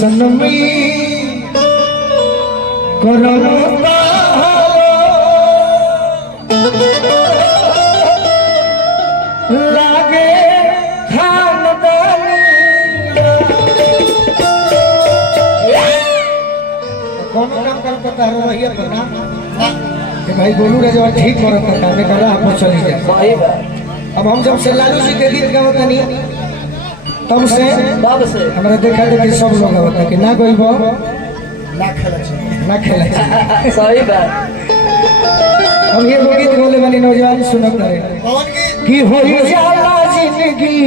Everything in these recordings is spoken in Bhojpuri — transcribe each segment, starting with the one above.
सनमी करता लागे खानदानी कौन काम करता है रहिए तो ना भाई बोलू रे जब ठीक करता काम में करा आप चली जाए। अब हम जब से लालू जी के गीत गावत नहीं तब से हमारा देखा देखी सब लोग होता कि ना कोई ना खेला सही बात। हम ये वो गीत बोले वाली नौजवान सुनत रहे कि हो जाला जिंदगी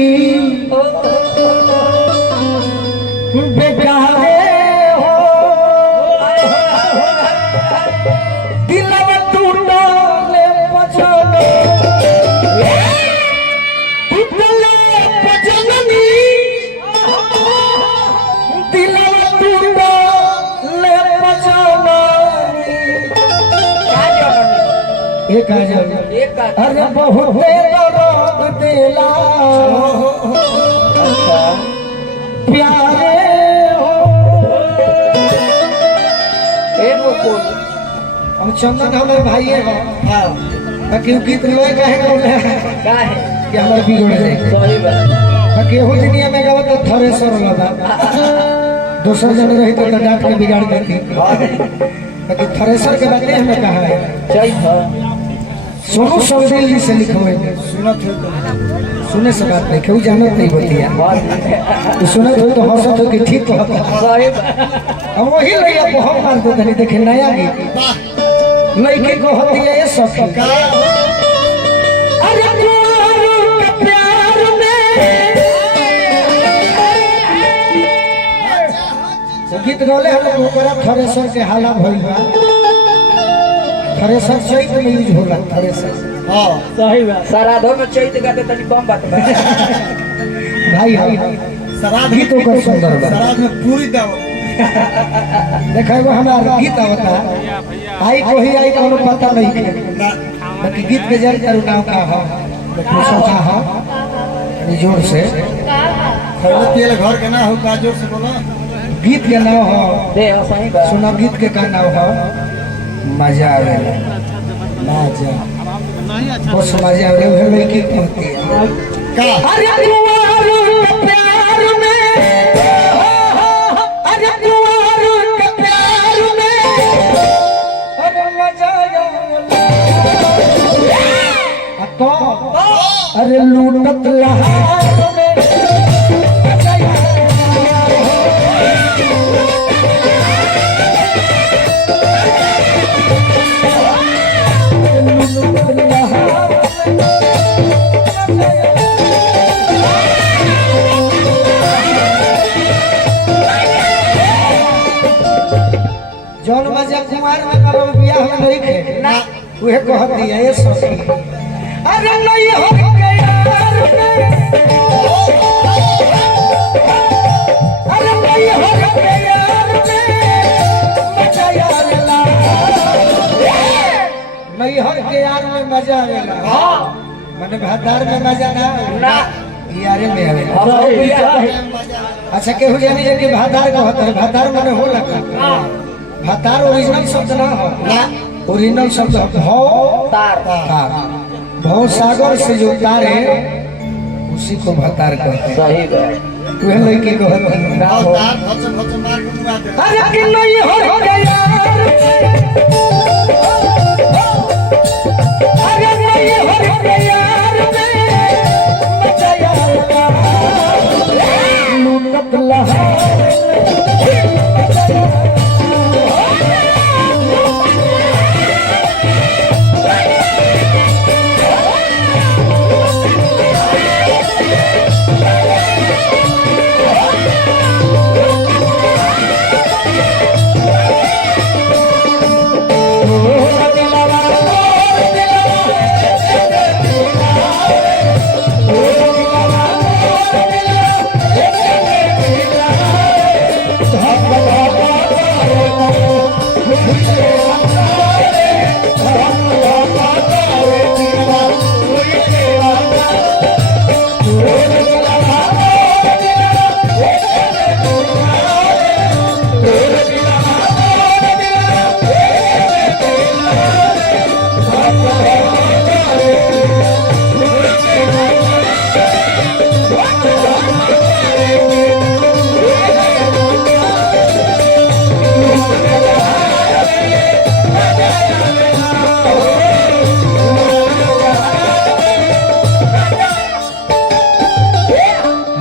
बेकार हो दिलवा टूटले पछले एक अरे बहुत दर्द दिला प्यारे हो हम चंदन हमारे भाई है गीत लोए कहे कि हमारे बिगड़ जाए केहू दुनिया में गवा तो थरेसर लगा दूसरा जन रही तो डांट के बिगाड़ देती थरेसर के बातें हमें कहा है सोनू सौदेल जी से लिखवाई सुने से बात नहीं क्यों जानत नहीं होती है सुनत हो तो हंसत हो कि ठीक हो अब वही लइया को हम मार देते नहीं देखे नया गीत लड़की को होती है ये सखी अरे प्यार में गीत गौले हम ओकरा थरेसर के हाला भइल बा थरेसर चैत में यूज होला थरेसर हां सही बात सराधो में चैत गाते तनी कम बात भाई हां सराध गीत ओकर सुंदर बा सराध में पूरी दाव देखै वो हमारा गीत आवता आई कोई आई कोनो पता नहीं है बाकी गीत के जारी करू नाम का हो पूछो का हो जोर से खड़े तेल घर के ना हो का जोर से बोलो गीत के नाम हो दे सही बात सुना गीत के का नाम हो मजा आवेला मजा बस मजा आवे है लड़की होती है का अरे कुंवर के प्यार में अरे कुंवर के प्यार में अरे मजा आवेला तो अरे लूटत लहार में जौन मजा कुमार में करो बियाह में नहीं खे ना उहे कहती है ये सखी अरे नहीं हो के यार में अरे नहीं हो के यार में मजा आवेला नहीं हो के यार में मजा आवेला हां माने भातार में मजा ना यारे में आवेला अच्छा केहू जानी जे कि भातार का होता है भातार माने होला का भातार ओरिजिनल शब्द ना हो ना ओरिजिनल शब्द भव तार तार भव सागर से जो तार है उसी को भातार कहते हैं सही बात वह लड़की को भव तार खच मार के मुआ दे अरे कि नहीं हो गया अरे नहीं हो गया मजा आवेला लूटत लहार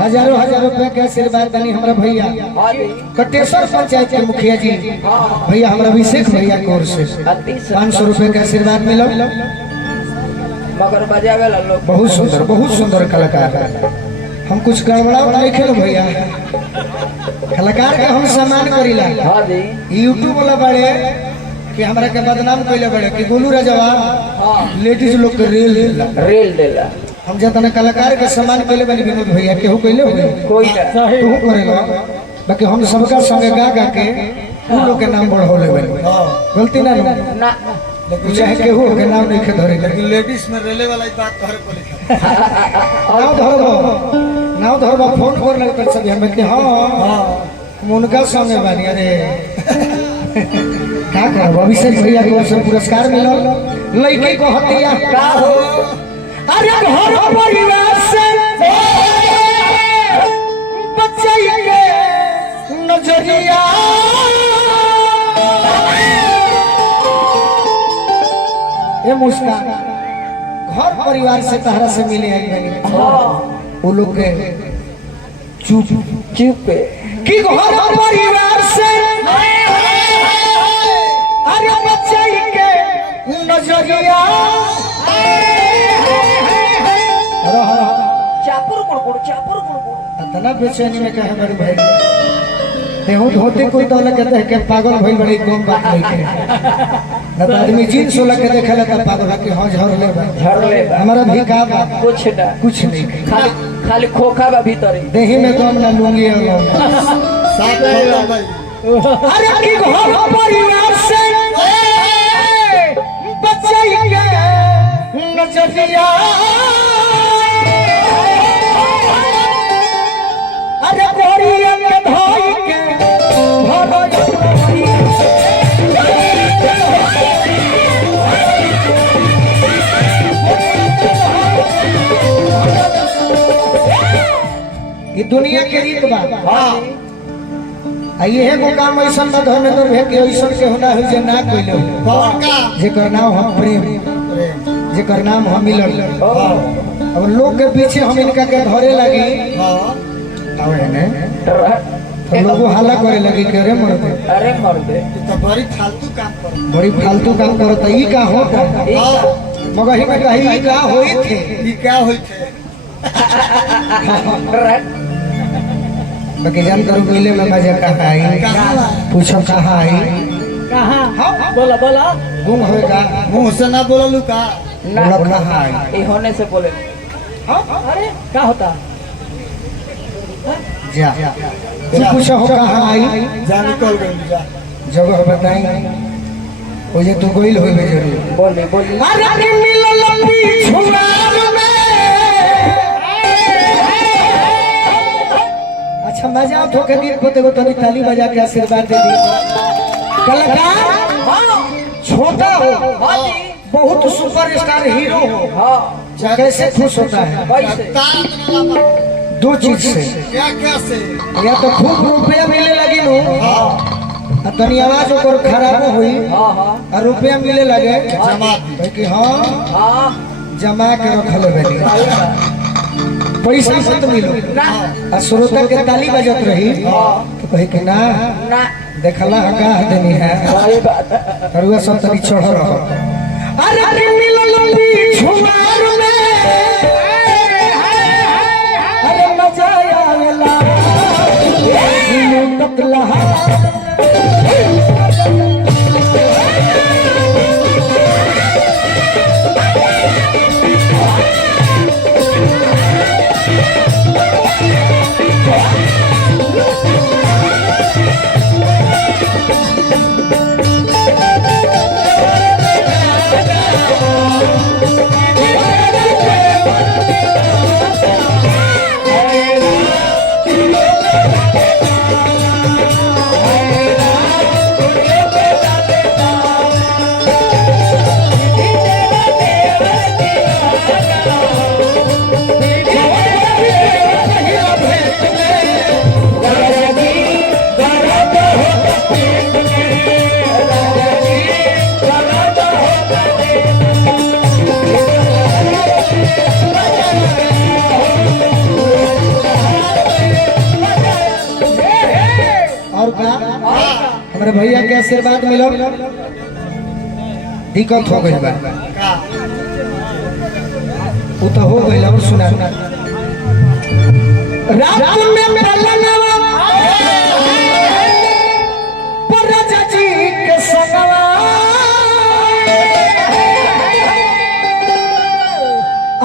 हजारों हजार रुपया के आशीर्वाद दानी हमारा भैया कटेश्वर पंचायत के मुखिया जी भैया हमारा अभिषेक भैया की ओर से 500 रुपए का आशीर्वाद मिला। मगर बजावे लोग बहुत सुंदर कलाकार। हम कुछ गड़बड़ा नहीं खेलो भैया, कलाकार का हम सम्मान करीला। यूट्यूब वाला बड़े कि हमरा के बदनाम कइले बड़े कि गोलू राजवा लेडीज लोग के रेल देला। हम जतना कलाकार के सम्मान कइले बनी विनोद भैया केहू कइले हो कोई ना तू करेला, बाकी हम सबका संगे गा के उन लोग के नाम बढ़ोले बनी। गलती ना ना चाहे केहू के नाम नहीं के धरे, लेकिन लेडीज में रेले वाला ही बात तोहरे को लिखा नाव धरबा फोन कर लगता सब हम के हां उनका संगे बानी। अरे का करब, अभिषेक भैया को सब पुरस्कार मिलल। लड़की को हतिया का हो अरे घर परिवार से बच्चे के नजरिया ये मुस्कान घर परिवार से तहरा से मिले आई बनी। वो लोग के चुप पे कि घर परिवार से अरे बच्चे के नजरिया चापुर कुड़ इतना बेचैनी में कहे बड़े भाई तेहू धोते कोई तो लगे कहते के पागल भइल बड़ी कम बात नहीं के न तो आदमी जींस वाला के देखेला त पागल कि हां झड़ ले हमारा भी का बात कुछ नहीं खाली खोखा बा भीतर देही में कम ना लूंगी और साथ खोला भाई। अरे की घर परिवार से बच्चे के नजरिया अरे कोरिया के धोई के भरो ये दुनिया के रीत बा। हां ये है को काम ऐसा न धर्मेंद्र है कि ऐसा के होना है जे ना कोइलो कौन का जेकर नाम हम प्रेम जेकर नाम हम मिलल। अब लोग के पीछे हम इनका के धरे लगी आवे ने तो लोग हल्ला करे लगी कि अरे मर दे तो बड़ी फालतू काम कर बड़ी फालतू काम करता ई का होता मगर ही में कही ई का होई थे ई क्या होई थे बाकी जान करो मिले में मजा कहाँ आई पूछो कहाँ आई बोला गुम होएगा मुंह से ना बोललू का बोला कहाँ आई ये होने से बोले अरे क्या होता जा तू पूछो हो कहाँ आई जा निकल गई जा जगह बताई वो ये तो गोइल होई में जरूर बोले अरे कि मिलो लंबी छुआर में अच्छा मजा उठो के दिन पोते को तनी ताली बजा के आशीर्वाद दे दी। कलाकार छोटा हो बहुत सुपरस्टार हीरो हो कैसे खुश होता है दो चीज से क्या क्या से या तो खूब रुपया मिले लगी नो तनी आवाज ओकर खराब हुई और रुपया मिले लगे जमा कि हाँ जमा के रखल बेली पैसा मत मिलो और श्रोता के ताली बजत रही तो कहे कि ना देखला हका देनी है करुआ सब तनी चढ़ रहा अरे कि मिलो लंबी छुमार में अरे मजा आवेला ततला और का हमारे भैया के आशीर्वाद मिलो दिक्कत हो गई बा का वो तो हो गई और सुना रात में पलनवा पर राजा जी के संगवा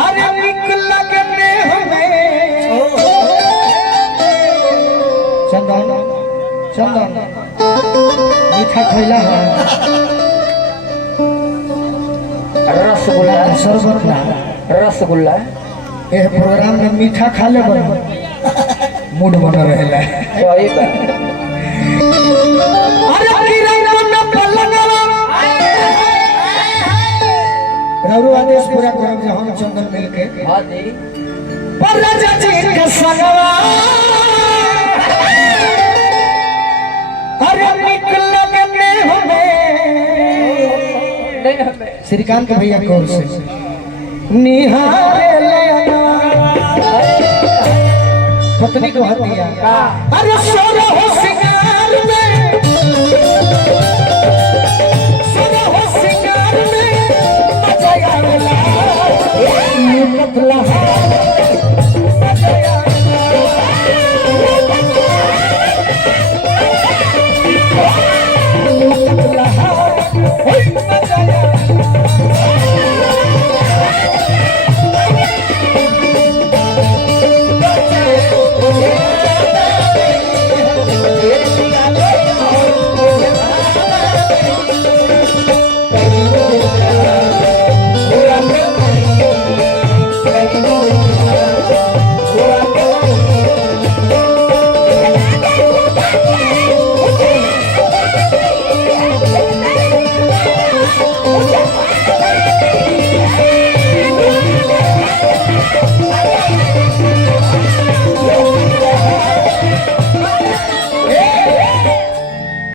अरे निक लगने हमें चंदन चंदन मीठा खैला है रसगुल्ला शरबत ना रसगुल्ला ये प्रोग्राम में मीठा खा ले मूड बन रहेला सही बा अरे किरण न पलनवा रौरू आदेश पूरा करब जे हम चंदन मिलके हाँ जी पर राजा जी के संगवा अरे निक लगने हमें नहीं हमें श्रीकांत भैया की ओर से निहारे ले पत्नी को हतिया अरे